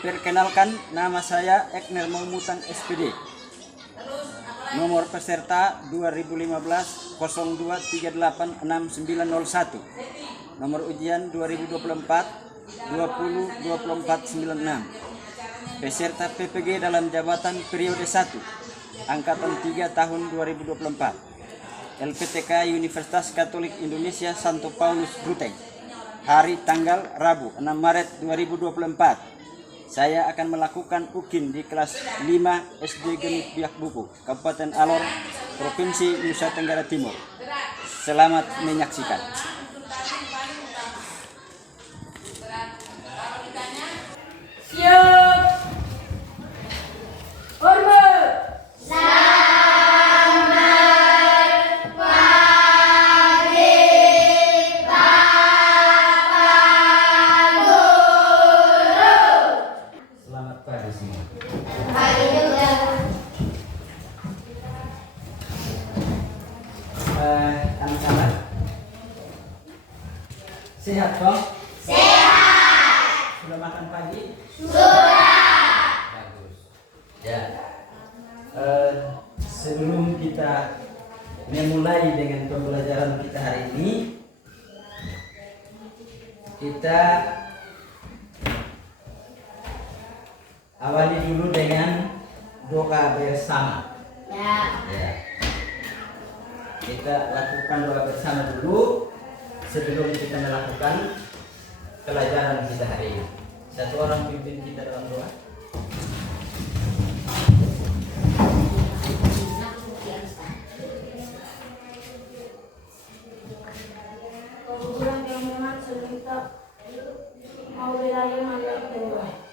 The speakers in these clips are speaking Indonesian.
Perkenalkan, nama saya Ekner Maumutang SPD. Nomor peserta 2015 02386901. Nomor ujian 2024 202496. Peserta PPG dalam jabatan periode 1 angkatan 3 tahun 2024. LPTK Universitas Katolik Indonesia Santo Paulus Ruteng. Hari tanggal Rabu 6 Maret 2024. Saya akan melakukan UKIN di kelas 5 SD Genut Biak Buku, Kabupaten Alor, Provinsi Nusa Tenggara Timur. Selamat menyaksikan. Siap. Hormat. Anak-anak sehat toh? Sehat. Sudah makan pagi? Sudah. Bagus. Ya. Sebelum kita memulai dengan pembelajaran kita hari ini, kita awali dulu dengan doa bersama. Ya. Kita lakukan doa bersama dulu sebelum kita melakukan pelajaran kita hari ini. Satu orang pimpin kita dalam doa. Kebetulan keinginan seminta mau wilayah mandat dewa.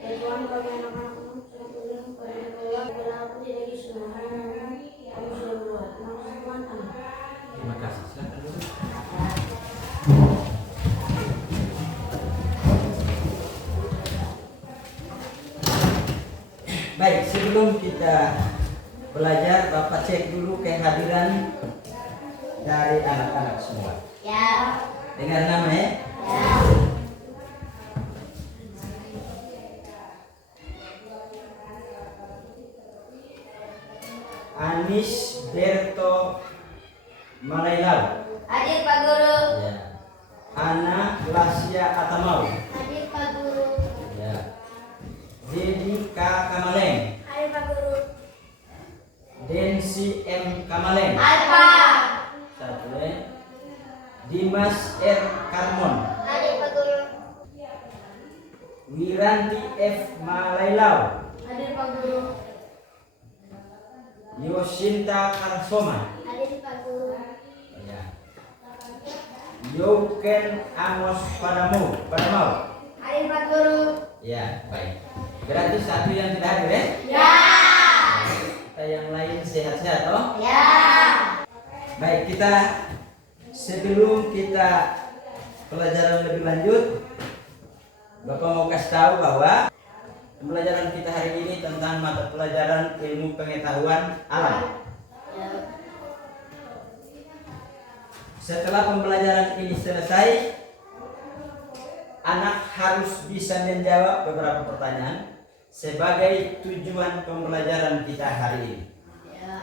Ya Tuhan, kami anak-anakmu sudah berlindung pada dewa. Bila aku tidak disuruh, kamu sudah berbuat. Maksud Tuhan, amin. Terima kasih. Silakan dulu. Baik, sebelum kita belajar, Bapak cek dulu kehadiran dari anak-anak semua. Ya. Dengar nama ya? Ya. Anis Berto Malailau. Hadir Pak Guru. Ya. Ana Lasya Atamau. Hadir Pak Guru. Ya. Dedi K. Kamaleng. Hadir Pak Guru. Densi M. Kamaleng. Alfa. Satu ya. Dimas R. Karmon. Hadir Pak Guru. Wiranti F. Malailau. Hadir Pak Guru. Yosinta Karsoma. Hadir Pak Guru. Ya. Yoken Amos Padamau. Hadir Pak Guru. Ya, baik. Berarti satu yang tidak hadir ya? Ya. Kita yang lain sehat-sehat toh? Ya. Baik, kita sebelum kita pelajaran lebih lanjut, Bapak mau kasih tahu bahwa pembelajaran kita hari ini tentang mata pelajaran ilmu pengetahuan alam. Ya. Setelah pembelajaran ini selesai, anak harus bisa menjawab beberapa pertanyaan sebagai tujuan pembelajaran kita hari ini. Ya.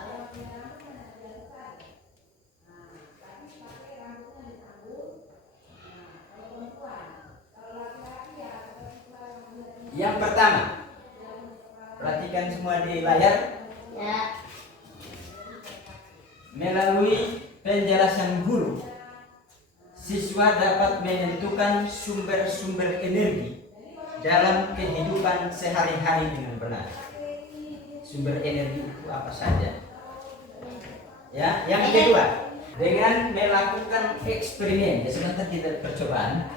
Yang pertama, perhatikan semua di layar. Ya. Melalui penjelasan guru, siswa dapat menentukan sumber-sumber energi dalam kehidupan sehari-hari dengan benar. Sumber energi itu apa saja? Ya, yang kedua, dengan melakukan eksperimen, ya sebentar tidak percobaan.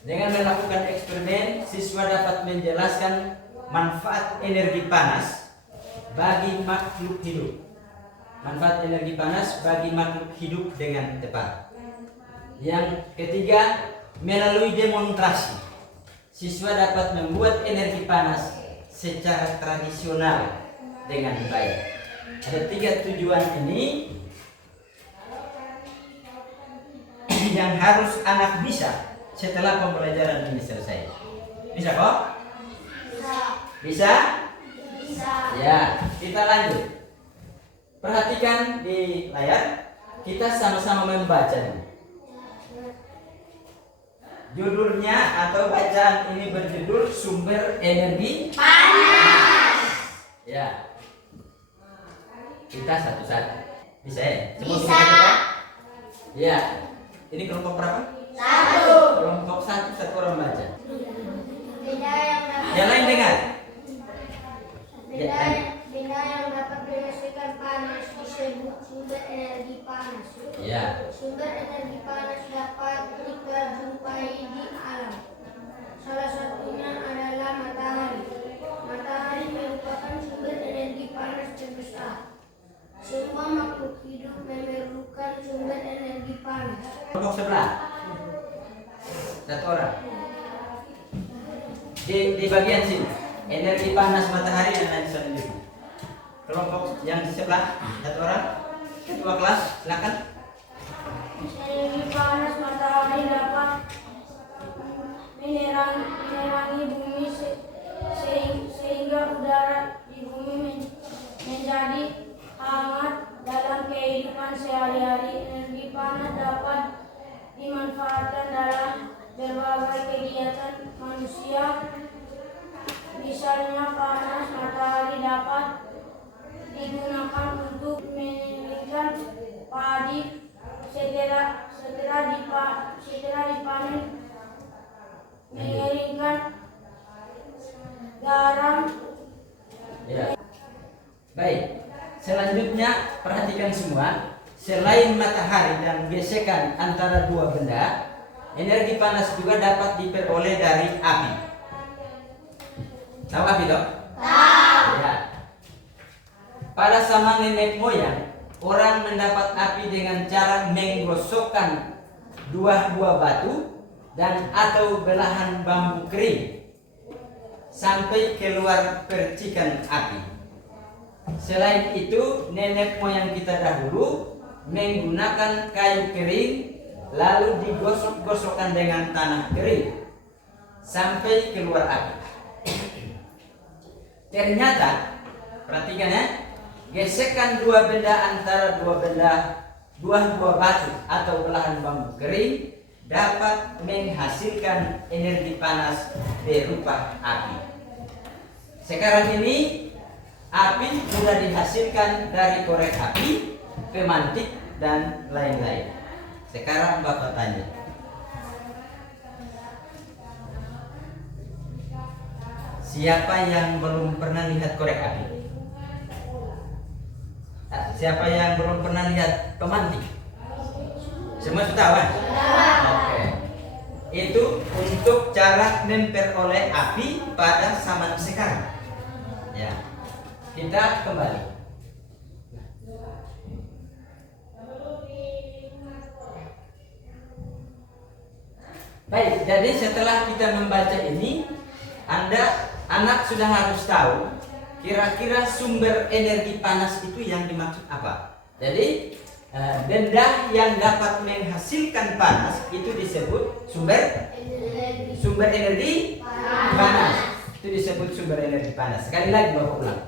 Dengan melakukan eksperimen, siswa dapat menjelaskan manfaat energi panas bagi makhluk hidup. Manfaat energi panas bagi makhluk hidup dengan tepat. Yang ketiga, melalui demonstrasi, siswa dapat membuat energi panas secara tradisional dengan baik. Ada 3 tujuan ini yang harus anak bisa setelah pembelajaran ini selesai. Bisa kok? Bisa. Bisa? Bisa. Ya, kita lanjut. Perhatikan di layar. Kita sama-sama membaca dulu. Judulnya atau bacaan ini berjudul sumber energi Panas. ya. Kita satu-satu. Bisa ya? Semua Bisa. kita? Ya. Ini kelompok berapa? 1. Kelompok satu orang baca. Benda yang dapat. Yang lain dengar. Benda yang dapat menghasilkan panas disebut sumber energi panas. Ya. Sumber energi panas dapat kita jumpai di alam. Salah satunya adalah matahari. Matahari merupakan sumber energi panas terbesar. Semua makhluk hidup memerlukan sumber energi panas. Kelompok sebelah. Satu orang. Di bagian sini. Energi panas matahari dan lain selanjutnya. Kelompok yang di sebelah. Satu orang. Ketua kelas. Silakan. Energi panas matahari dapat menerangi bumi sehingga udara di bumi menjadi hangat dalam kehidupan sehari-hari. Energi panas dapat dimanfaatkan dalam berbagai kegiatan manusia. Misalnya panas matahari dapat digunakan untuk meninggikan padi setelah dipanen, mengeringkan garam. Ya. Baik. Selanjutnya perhatikan semua. Selain matahari dan gesekan antara dua benda, energi panas juga dapat diperoleh dari api. Tahu api dong? Tahu. Ya. Pada zaman nenek moyang, orang mendapat api dengan cara menggosokkan dua buah batu dan atau belahan bambu kering sampai keluar percikan api. Selain itu, nenek moyang kita dahulu menggunakan kayu kering lalu digosok-gosokkan dengan tanah kering sampai keluar api. Ternyata, perhatikan ya, gesekan dua benda antara dua buah batu atau belahan bambu kering dapat menghasilkan energi panas berupa api. Sekarang ini api sudah dihasilkan dari korek api, pemantik dan lain-lain. Sekarang Bapak tanya, siapa yang belum pernah lihat korek api? Siapa yang belum pernah lihat pemantik? Semua sudah tahu kan? Oke. Itu untuk cara memperoleh api pada zaman sekarang. Ya. Kita kembali. Baik, jadi setelah kita membaca ini, anak sudah harus tahu kira-kira sumber energi panas itu yang dimaksud apa. Jadi benda yang dapat menghasilkan panas itu disebut sumber energi panas. Itu disebut sumber energi panas. Sekali lagi Bapak ulang.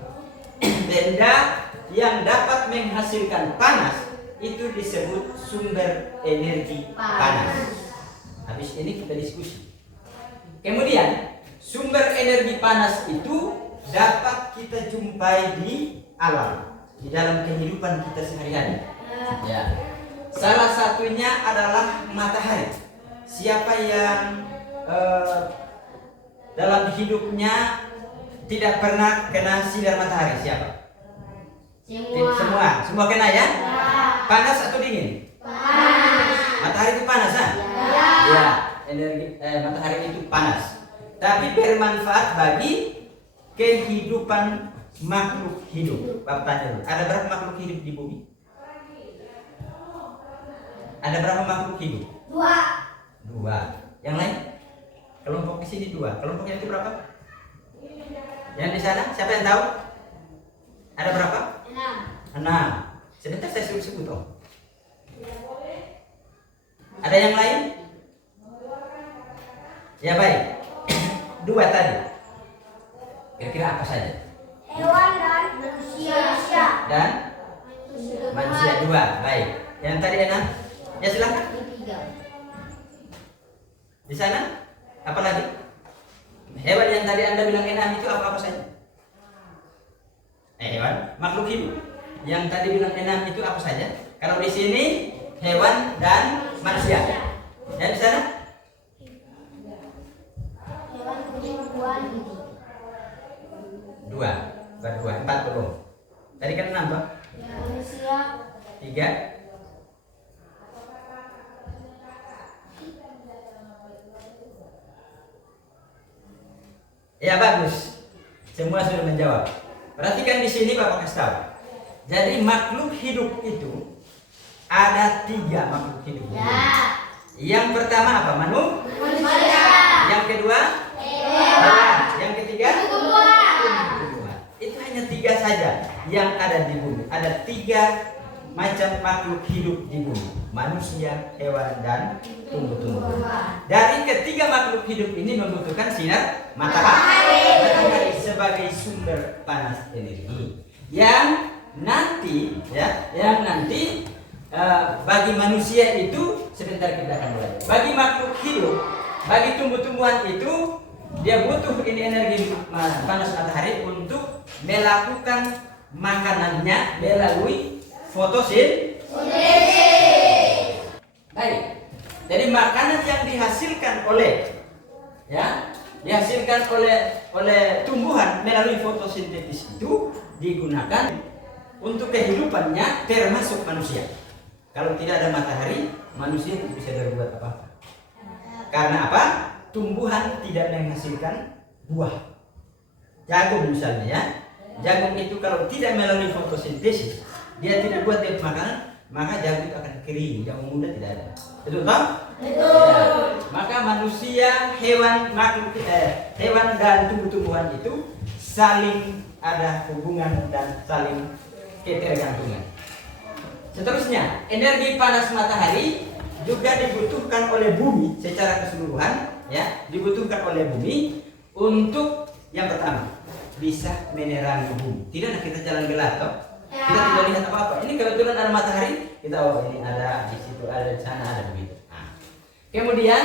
Benda yang dapat menghasilkan panas itu disebut sumber energi panas. Habis ini kita diskusi. Kemudian sumber energi panas itu dapat kita jumpai di alam, di dalam kehidupan kita sehari-hari. Ya. Salah satunya adalah matahari. Siapa yang dalam hidupnya tidak pernah kena sinar matahari? Siapa? Semua kena ya? Panas atau dingin? Panas. Matahari itu panas kan? Ya, matahari itu panas. Tapi bermanfaat bagi kehidupan makhluk hidup. Bapak tanya dulu, ada berapa makhluk hidup di bumi? Ada berapa makhluk hidup? 2. Yang lain? Kelompok di sini 2. Kelompok yang itu berapa? Yang di sana siapa yang tahu? Ada berapa? 6. Sebentar saya sebut Om. Ada yang lain? Ya baik. 2 enam. Ya silakan. Tiga. Di sana apa lagi? Hewan yang tadi Anda bilang enam itu apa saja? Hewan, makhluk hidup. Yang tadi bilang enam itu apa saja? Kalau di sini hewan dan manusia. Ya di sana? Hewan tumbuhan hidup. Dua, bukan dua, empat belum. Tadi kan enam, Pak? Manusia. Tiga. Ya bagus. Semua sudah menjawab. Perhatikan di sini Bapak kasih tahu. Jadi makhluk hidup itu ada tiga makhluk hidup. Ya. Yang pertama apa? Manusia. Yang kedua? Hewan. Yang ketiga? Tumbuhan. Itu hanya tiga saja yang ada di bumi. Ada tiga macam makhluk hidup di bumi. Manusia, hewan, dan tumbuh-tumbuhan. Dari ketiga makhluk hidup ini membutuhkan sinar matahari sebagai sumber panas energi yang nanti bagi manusia itu sebentar kita akan mulai. Bagi makhluk hidup, bagi tumbuh-tumbuhan itu dia butuh ini energi panas matahari untuk melakukan makanannya melalui fotosintesis. Baik. Jadi makanan yang dihasilkan oleh tumbuhan melalui fotosintesis itu digunakan untuk kehidupannya termasuk manusia. Kalau tidak ada matahari, manusia tidak bisa berbuat apa-apa. Karena apa? Tumbuhan tidak menghasilkan buah. Jagung misalnya ya. Jagung itu kalau tidak melalui fotosintesis, dia tidak buat dia makanan, maka jagung itu akan kering, jagung muda tidak ada. Betul tak? Betul. Ya. Maka manusia, hewan dan tumbuh-tumbuhan itu saling ada hubungan dan saling ketergantungan. Seterusnya, energi panas matahari juga dibutuhkan oleh bumi secara keseluruhan, ya, dibutuhkan oleh bumi untuk yang pertama bisa menerangi bumi. Tidak kita jalan gelap, toh? Kita tidak lihat apa-apa. Ini kebetulan ada matahari, kita ini ada di situ, ada di sana, ada begitu. Nah. Kemudian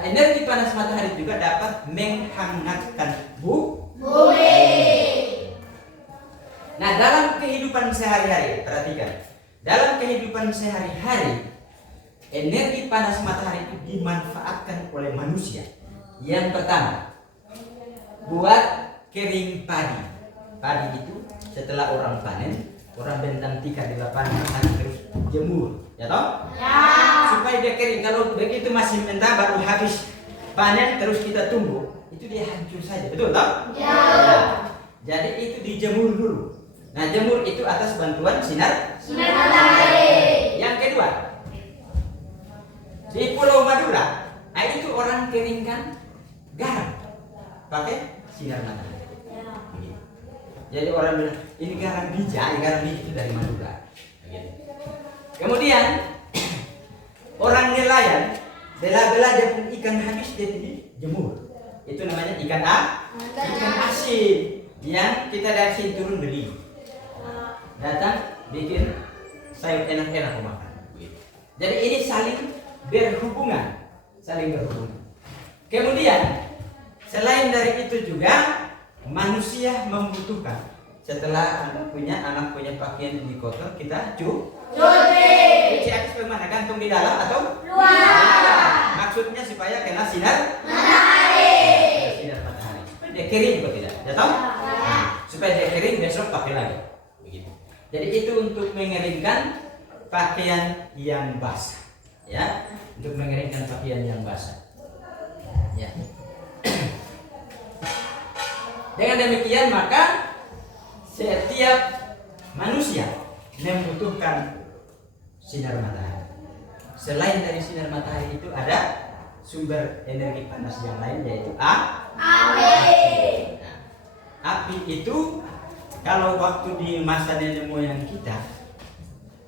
energi panas matahari juga dapat menghangatkan bumi. Nah, dalam kehidupan sehari-hari, perhatikan. Dalam kehidupan sehari-hari, energi panas matahari itu dimanfaatkan oleh manusia. Yang pertama, buat kering padi. Padi itu setelah orang panen, orang bentang tikar di lapangan terus jemur, ya toh? Ya. Supaya dia kering. Kalau begitu masih mentah baru habis panen terus kita tumbuh, itu dia hancur saja, betul toh? Ya. Nah, jadi itu dijemur dulu. Nah, jemur itu atas bantuan sinar matahari. Yang kedua, di Pulau Madura, itu orang keringkan garam pakai sinar matahari. Ya. Jadi orang bilang ini garam bija, itu dari Madura. Kemudian orang nelayan bela-bela dia pun ikan habis dia dijemur. Itu namanya ikan asin yang kita dari sini turun beli. Datang bikin sayur enak-enak makan. Jadi ini saling berhubungan. Kemudian selain dari itu juga manusia membutuhkan setelah anak punya pakaian yang kotor kita cuci habis bagaimana? Gantung di dalam atau luar? Maksudnya supaya kena sinar matahari. Supaya dia kering juga tidak, ya tahu? Nah, supaya dia kering besok pakai lagi. Begitu. Jadi itu untuk mengeringkan pakaian yang basah, ya, untuk mengeringkan pakaian yang basah. Ya. Dengan demikian maka setiap manusia membutuhkan sinar matahari. Selain dari sinar matahari itu ada sumber energi panas yang lain yaitu api. Nah, api itu kalau waktu di masa nenek moyang kita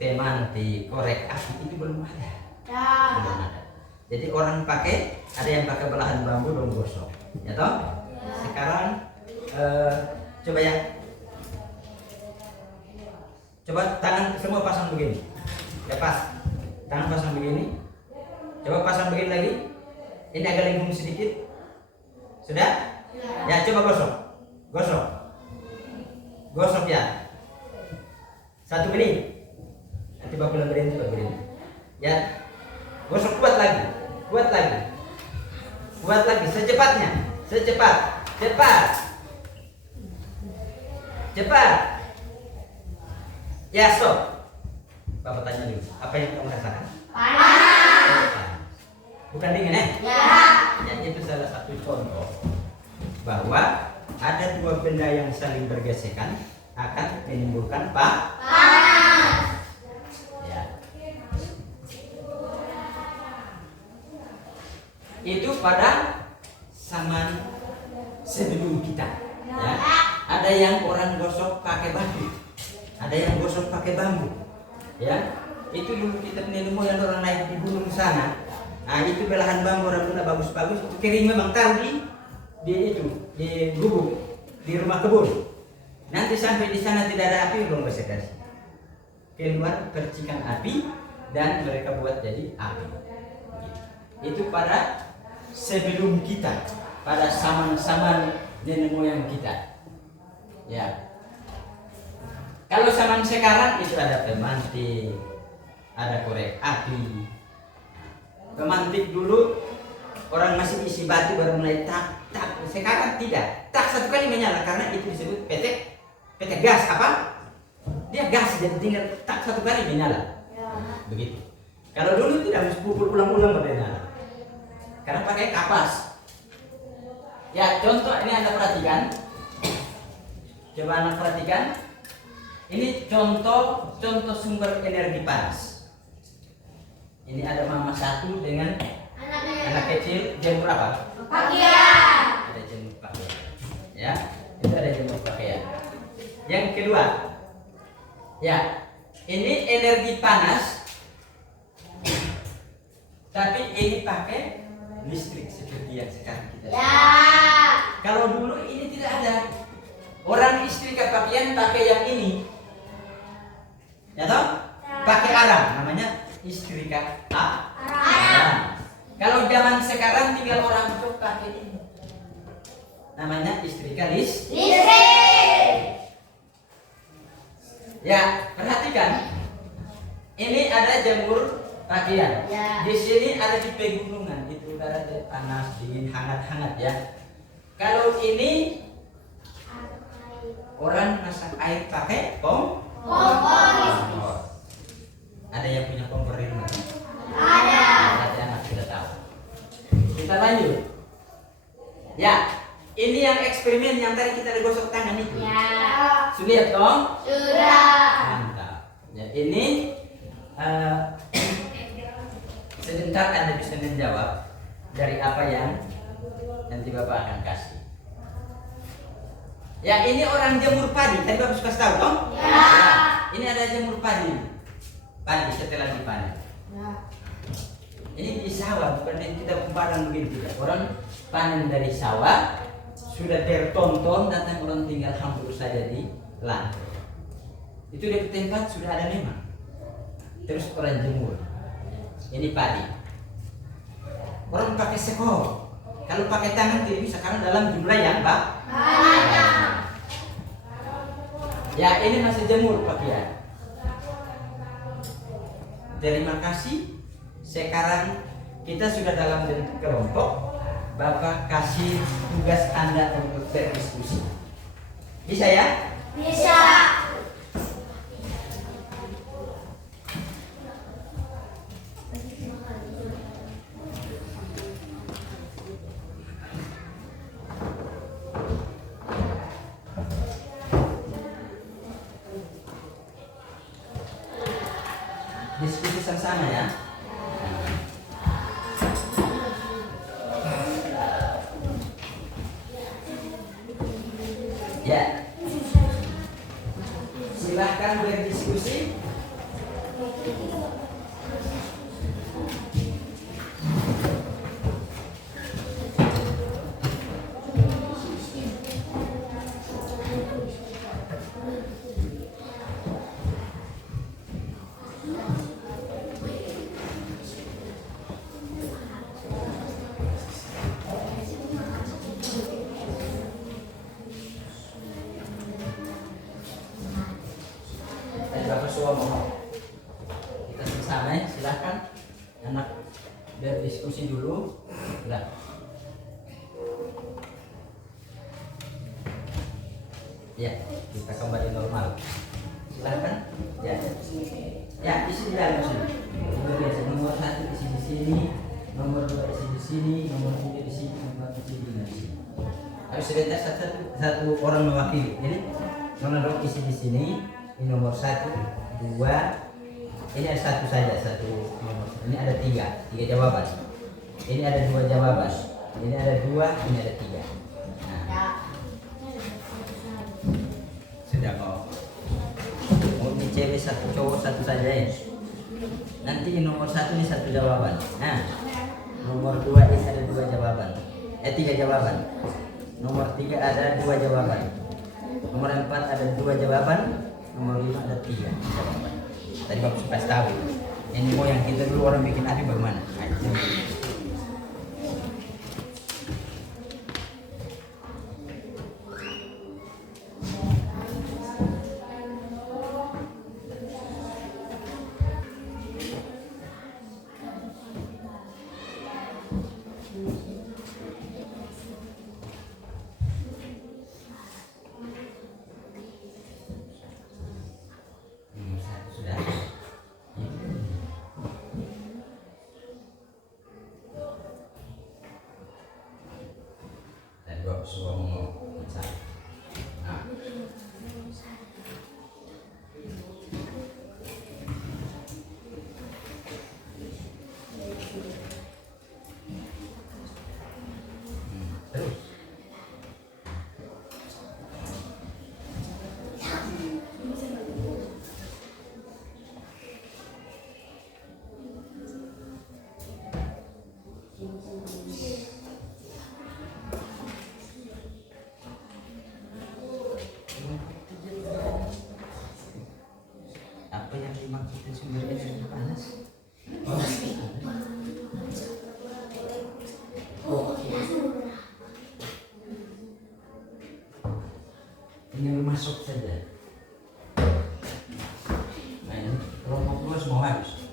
temanti korek api itu belum ada. Belum ada. Jadi orang ada yang pakai belahan bambu dong gosok, ya toh? Sekarang coba ya. Coba tangan semua pasang begini. Lepas. Tangan pasang begini. Coba pasang begini lagi. Ini agak lingkung sedikit. Sudah? Ya, coba gosok. Gosok. Gosok ya. 1 menit. Nanti Bapak berhenti, Bapak berhenti. Ya. Gosok kuat lagi. Kuat lagi. Kuat lagi secepatnya. Cepat. Ya, stop. Bapak tanya dulu, apa yang kamu rasakan? Panas. Bukan dingin, Ya. Jadi itu salah satu contoh bahwa ada dua benda yang saling bergesekan akan menimbulkan panas. Ya. Itu pada zaman sebelum kita. Ya. Ada yang orang gosok pakai batu, ada yang gosok pakai bambu. Ya, itu dulu kita nenek moyang orang naik di gunung sana. Nah, itu belahan bambu orang Sunda bagus-bagus, itu kering memang taruh di gubuk di rumah kebun. Nanti sampai di sana tidak ada api, belum bisa dari keluar percikan api dan mereka buat jadi api. Itu pada sebelum kita, pada zaman nenek moyang kita. Ya. Kalau zaman sekarang itu ada pemantik, ada korek api. Pemantik dulu orang masih isi batu baru mulai tak. Sekarang tidak. Tak satu kali menyala karena itu disebut petek gas apa? Dia gas jadi tinggal tak satu kali menyala. Begitu. Kalau dulu tidak harus pukul ulang-ulang baru menyala. Karena pakai kapas. Ya contoh ini Anda perhatikan. Coba Anda perhatikan. Ini contoh sumber energi panas. Ini ada mama satu dengan anak kecil jemur apa? Pakaian. Ada jemur pakaian. Ya, itu ada jemur pakaian. Yang kedua, ya, ini energi panas, tapi ini pakai listrik seperti yang sekarang kita. Ya. Kalau dulu ini tidak ada. Orang istrika pakaian pakai yang ini. Ya toh? Pakai arang, namanya istrika arang. Kalau zaman sekarang tinggal orang tuh pakai ini. Namanya istrika listrik. Ya, perhatikan. Ini ada jemur pakaian. Ya. Di sini ada di pegunungan, itu udara panas, dingin, hangat-hangat ya. Kalau ini orang masak air pakai kompor. Ada yang punya kompor di rumah? Ada. Ada anak tidak tahu. Kita lanjut. Ya, ini yang eksperimen yang tadi kita gosok tangan itu. Ya. Sudah lihat dong? Sudah. Mantap. Ya, ini sebentar Anda bisa menjawab dari apa yang nanti Bapak akan kasih. Ya, ini orang jemur padi. Tadi Bapak suka tahu dong? Ya. Ini ada jemur padi. Padi setelah dipanen. Ya. Ini di sawah, bukan kita padang begitu. Orang panen dari sawah, sudah tertonton, datang orang tinggal hampur saja di lantai. Itu di tempat sudah ada memang. Terus orang jemur. Ini padi. Orang pakai sekor. Kalau pakai tangan tidak bisa karena dalam jumlah yang banyak. Ya, ini masih jemur pakaian. Terima kasih. Sekarang kita sudah dalam bentuk kelompok. Bapak kasih tugas Anda untuk berdiskusi. Bisa ya? Bisa. Diskusi sama-sama ya. Ya. Silahkan berdiskusi. Suwomo. Kita sama ya, silahkan anak berdiskusi dulu. Nah. Ya, kita kembali normal. Silahkan. Ya. Ya, isi di dalam sini. Nomor 1 isi di sini, nomor 2 isi di sini, nomor 3 di sini, nomor 4 isi di sini. Harus sebentar satu orang mewakili. Jadi nomor isi di sini, ini nomor 1, 2, ini ada 1 saja, 1 nomor. Ini ada 3 jawaban. Ini ada 2 jawaban. Ini ada 2, ini ada 3. Nah. Sudah kok. Mau ini cewek 1, cowok 1 saja ya. Nanti nomor 1 ini 1 jawaban. Nah, nomor 2 ini ada 2 jawaban. 3 jawaban. Nomor 3 ada 2 jawaban. Nomor 4 ada 2 jawaban. Nomor 5 ada 3 jawaban. Tadi Bapak sudah tahu. Ini mau yang kita dulu orang bikin api bagaimana? Apa yang dimaksudkan sumber energi panas? Ini masuk saja. Nah, ini kelompok 2 semua harus.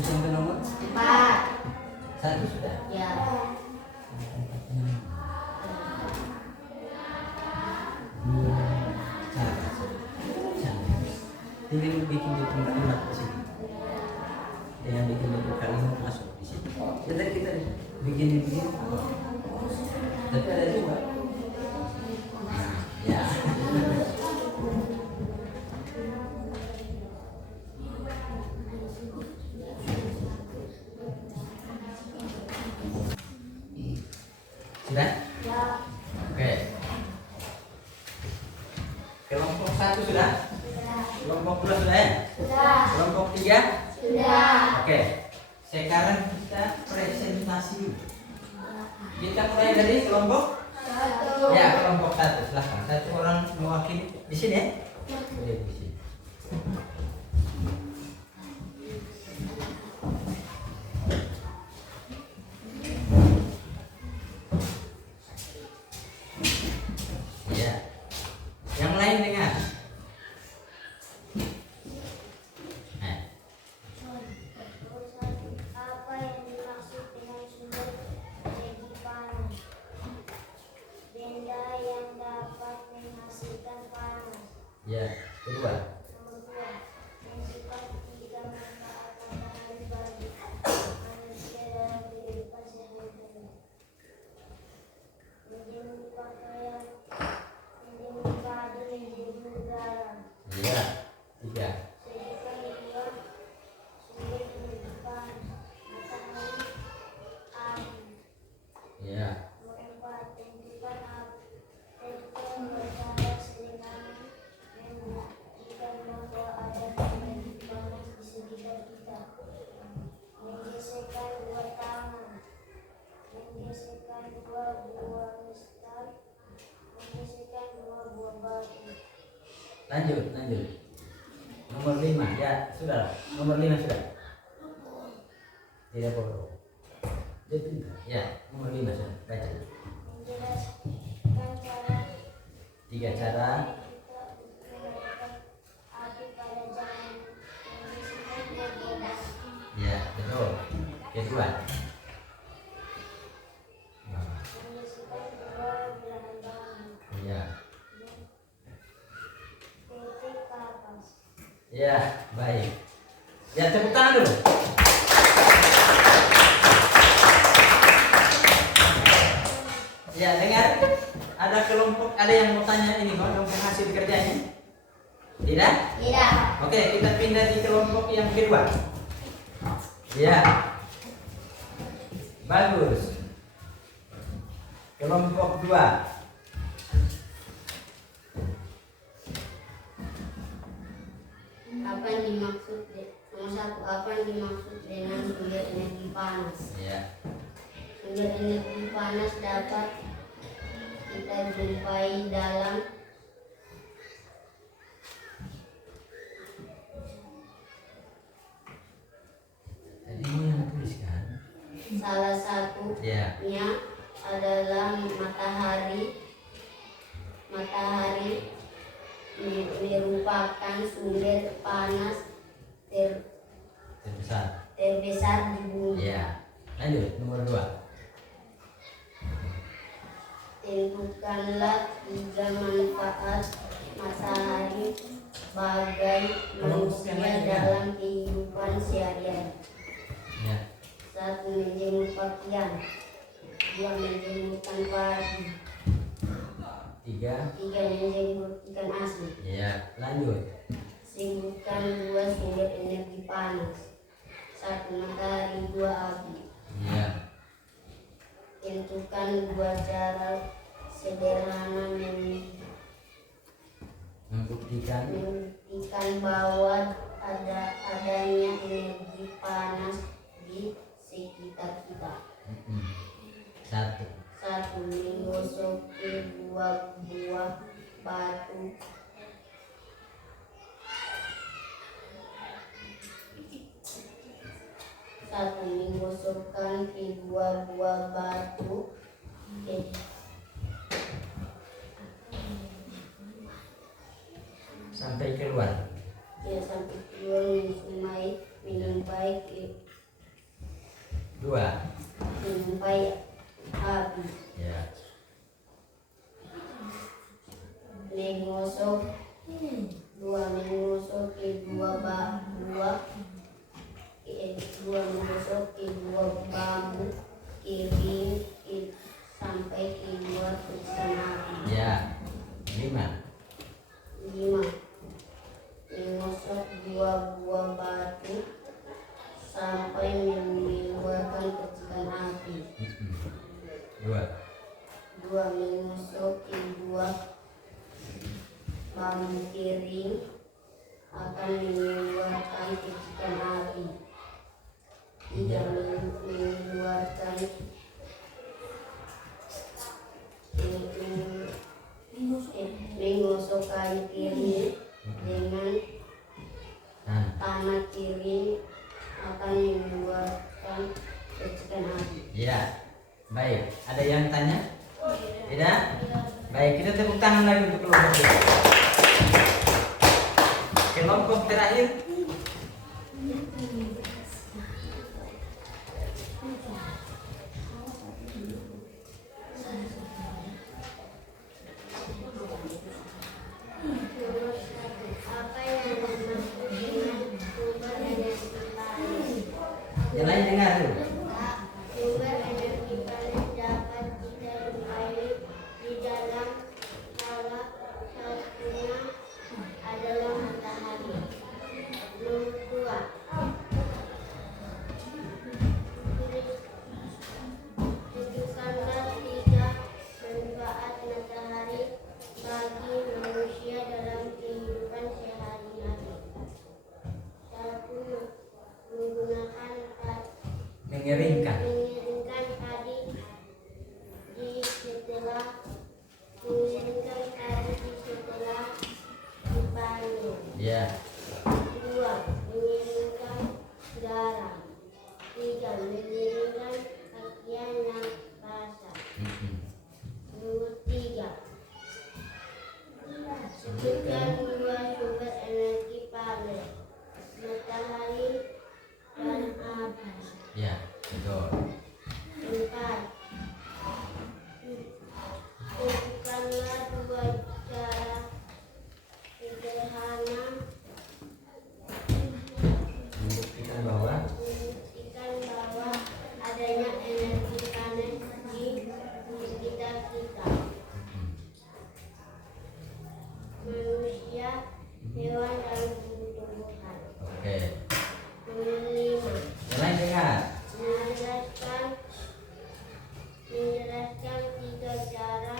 Sampai nomor 1 sudah. Ya. Tinggal bikin kalimat di sini. Dengan bikin kalimat masuk di sini. Ya tadi kita bikin. Tapi ada 2. Ya. Sudah? Ya. Oke. Kelompok 1 sudah? Kelompok 2 sudah ya? Sudah. Kelompok 3? Sudah. Oke. Sekarang kita presentasi. Kita mulai dari kelompok? 1. Ya, kelompok 1. Silahkan. 1 orang mewakili di sini ya? Boleh di sini. Ya. Yang lain dengar. Apa yang dimaksud dengan sumber energi Ya, kedua. Nomor 2, menentukan 3 manfaat matahari bagi manusia dalam kehidupan sehari-hari. Menjemur pakaian, menjemur padi, menjemur garam. Ya, tiga. Sediakan 2 sumber energi panas, matahari, api. Ya, Nomor 4, tentukan dua cara sederhana membuktikan bahwa ada energi panas di sekitar kita. Menggesekkan 2 tangan, menggesekkan 2 buah mistar, menggesekkan 2 buah batu. lanjut. Nomor 5, ya sudah. Nomor 5 sudah. Tidak perlu. Ya, nomor 5 sudah. Baca. Menjelaskan cara 3 cara. kita untuk menyalakan api pada zaman menggesekkan 2 buah batu. Ya, betul. Kedua. Nah, Menggesekkan 2 belahan bambu. ya. PT kapas. Ya, baik. Ya, tepuk tangan dulu. Ya, dengar. Ada kelompok, ada yang mau tanya ini, mau hasil kerjanya? Tidak? Tidak. Oke, kita pindah di kelompok yang kedua. Ya. Bagus. Kelompok 2. Apa yang dimaksud nomor 1, apa yang dimaksud dengan sumber energi panas? Ya. Sumber energi panas dapat kita jumpai dalam Tadi mau yang tuliskan. salah satunya Ya. adalah matahari. Matahari merupakan sumber panas terbesar di bumi. Ya. Lanjut, nomor 2. Tentukanlah 3 manfaat matahari bagi manusia dalam kehidupan sehari-hari. Ya. 1. Menjemur pakaian. 2. Menjemurkan padi. 3. 3. Menjemur ikan asin. Ya, lanjut. Sebutkan 2 sumber energi panas. 1. Matahari, 2. Api. Ya. Tentukan 2 cara sederhana Membuktikan. membuktikan bahwa adanya energi panas di sekitar kita. 1. 1. Menggosokkan 2 buah batu. 1. Menggosokkan 2 buah batu. Sampai keluar. Ya, sampai keluar menyumpai 2. api. Ya. Menggosok 2. Menggosok kedua bambu kering sampai keluar percikan api. Ya. 5. 5. Menggosok 2 buah batu sampai mengeluarkan percikan api. 2. 2. Menggosok 2 bambu kering akan mengeluarkan percikan api. 3. Mengeluarkan menggosok kayu kering dengan tanah kering akan mengeluarkan percikan api. Ya. Baik, ada yang tanya? Tidak? Baik, kita tepuk tangan lagi untuk kelompok ini. Kelompok terakhir. Nomor 1. hewan dan tumbuh-tumbuhan. Oke. 5. Yang lain dengar. Menjelaskan 3 cara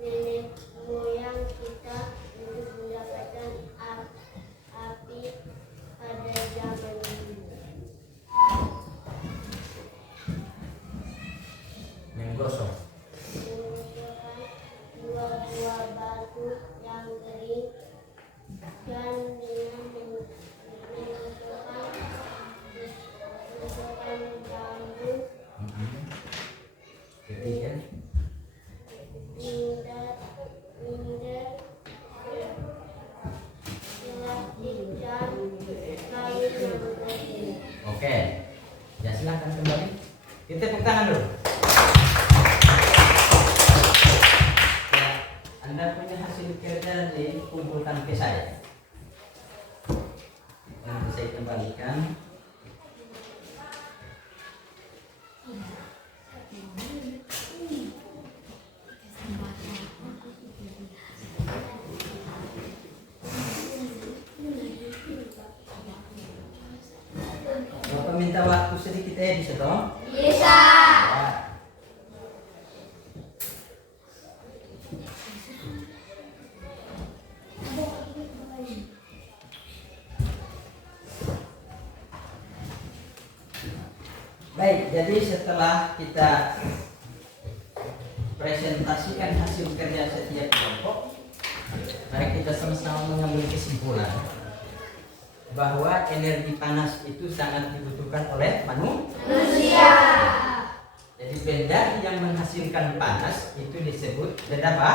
nenek moyang kita untuk mendapatkan api pada zaman dulu. Menggosok. Mengumpulkan 2 buah batu yang kering dan dengan mengumpulkan bambu Ketiga. minder plastik dan kain yang bersih. Oke. Ya silakan kembali. Kita tepuk tangan dulu. Ya, Anda punya hasil kerja dikumpulkan ke saya. Nanti saya kembalikan. Bapak minta waktu sedikit bisa toh? Bisa. Ya. Baik, jadi setelah kita presentasikan hasil kerja setiap kelompok, mari kita sama-sama mengambil kesimpulan bahwa energi panas itu sangat dibutuhkan oleh manusia. Jadi benda yang menghasilkan panas itu disebut benda apa?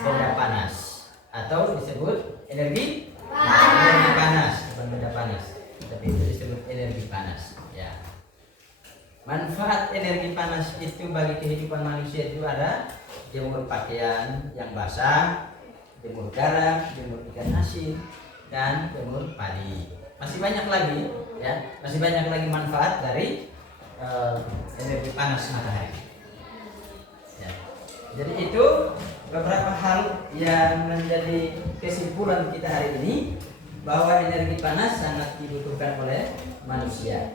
Benda panas, atau disebut energi panas, bukan benda panas, tapi itu disebut energi panas. Ya. Manfaat energi panas itu bagi kehidupan manusia itu ada jemur pakaian yang basah, jemur garam, jemur ikan asin, dan jemur padi. Masih banyak lagi, ya, masih banyak lagi manfaat dari energi panas matahari. Ya. Jadi itu beberapa hal yang menjadi kesimpulan kita hari ini, bahwa energi panas sangat dibutuhkan oleh manusia.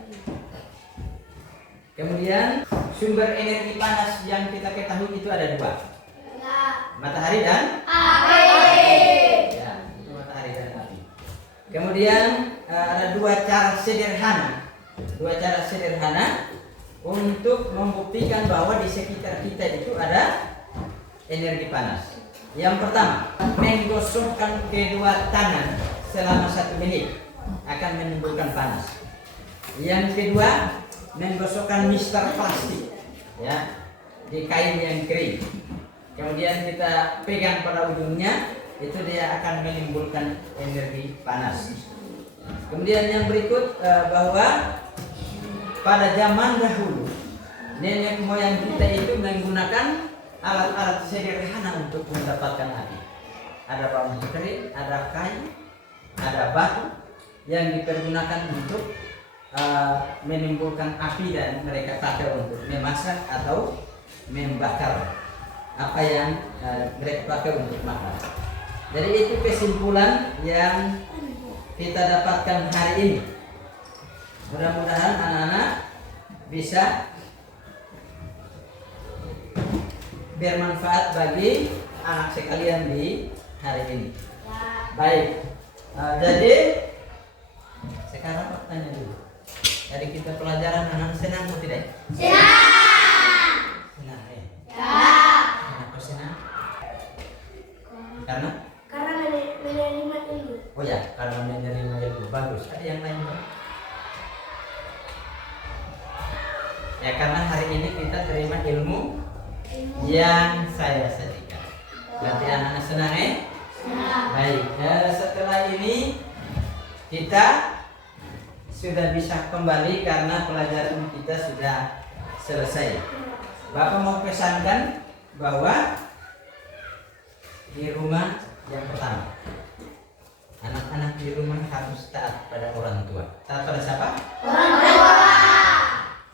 Kemudian sumber energi panas yang kita ketahui itu ada 2, matahari dan api. Ya, itu matahari dan api. Kemudian ada 2 cara sederhana, untuk membuktikan bahwa di sekitar kita itu ada energi panas. Yang pertama, menggosokkan kedua tangan selama 1 menit akan menimbulkan panas. Yang kedua, menggosokkan mister plastik, ya, di kain yang kering. Kemudian kita pegang pada ujungnya, itu dia akan menimbulkan energi panas. Kemudian yang berikut, bahwa pada zaman dahulu nenek moyang kita itu menggunakan alat-alat sederhana untuk mendapatkan api. Ada bambu kering, ada kayu, ada batu yang dipergunakan untuk menimbulkan api, dan mereka pakai untuk memasak atau membakar apa yang mereka pakai untuk makan. Jadi itu kesimpulan yang kita dapatkan hari ini. Mudah-mudahan anak-anak bisa bermanfaat bagi anak sekalian di hari ini. Baik, jadi sekarang pertanyaan dulu. Dari kita pelajaran anak senang atau tidak? Senang. Senang ya? Ya. Kenapa senang? Karena menerima ilmu. Oh ya, karena menerima ilmu. Bagus. Ada yang lain Pak? Ya, karena hari ini kita terima ilmu yang saya sajikan. Berarti anak-anak senang ya? Senang. Baik, setelah ini kita sudah bisa kembali karena pelajaran kita sudah selesai. Bapak mau pesankan bahwa di rumah yang pertama, anak-anak di rumah harus taat pada orang tua. Taat pada siapa? Orang tua.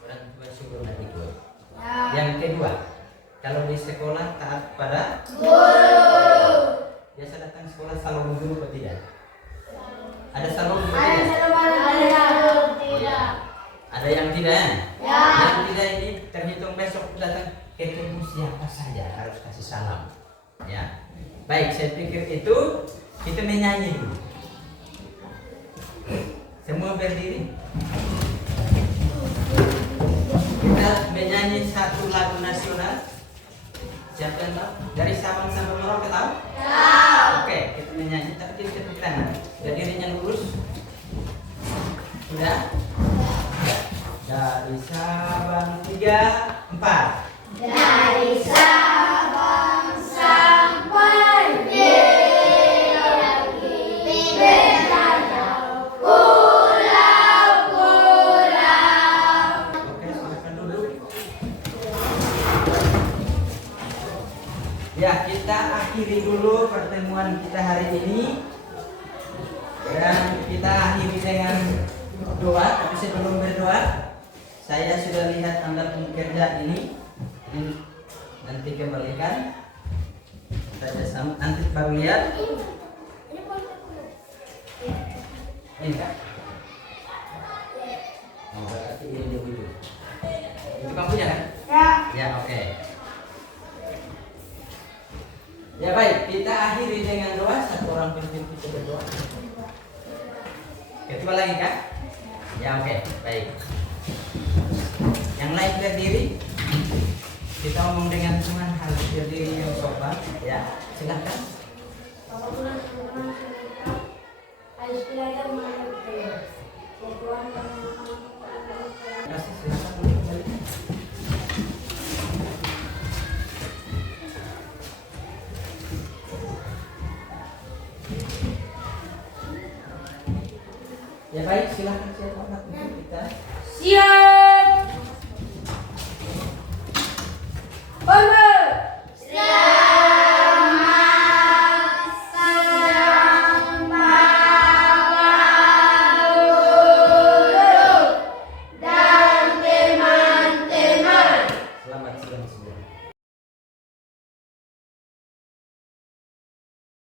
Orang tua suruh nak ikut. Ya. Yang kedua, kalau di sekolah taat pada guru. Biasa datang sekolah selalu guru atau tidak? Baik, saya pikir itu kita menyanyi dulu. Semua berdiri. Kita menyanyi satu lagu nasional. Siapa yang tahu? Dari Sabang sampai Merauke tahu? Tahu. Oke, kita menyanyi tapi tepuk tangan. Berdirinya lurus. Sudah? Dari Sabang 3, 4. Dari Sabang sampai Merauke, pulau-pulau. Oke, silakan duduk. Ya, kita akhiri dulu pertemuan kita hari ini. Dan kita akhiri dengan doa. Tapi sebelum berdoa, saya sudah lihat Anda pekerja ini nanti kembalikan. Saya nanti baru lihat. Ini Kak. Oh, berarti ini dia wujud. Itu kamu punya kan? Ya. Ya, oke. Ya baik, kita akhiri dengan doa. Satu orang pimpin kita berdoa. Ketua lagi Kak? Ya oke, baik. Yang lain berdiri. Kita ngomong dengan Tuhan harus berdiri yang sopan. Ya, silakan. Apabila Tuhan kita, harus belajar mengerti. Ya Tuhan kami Terima kasih, silakan dulu kembali. Ya baik, silakan siapa anak kita. siap.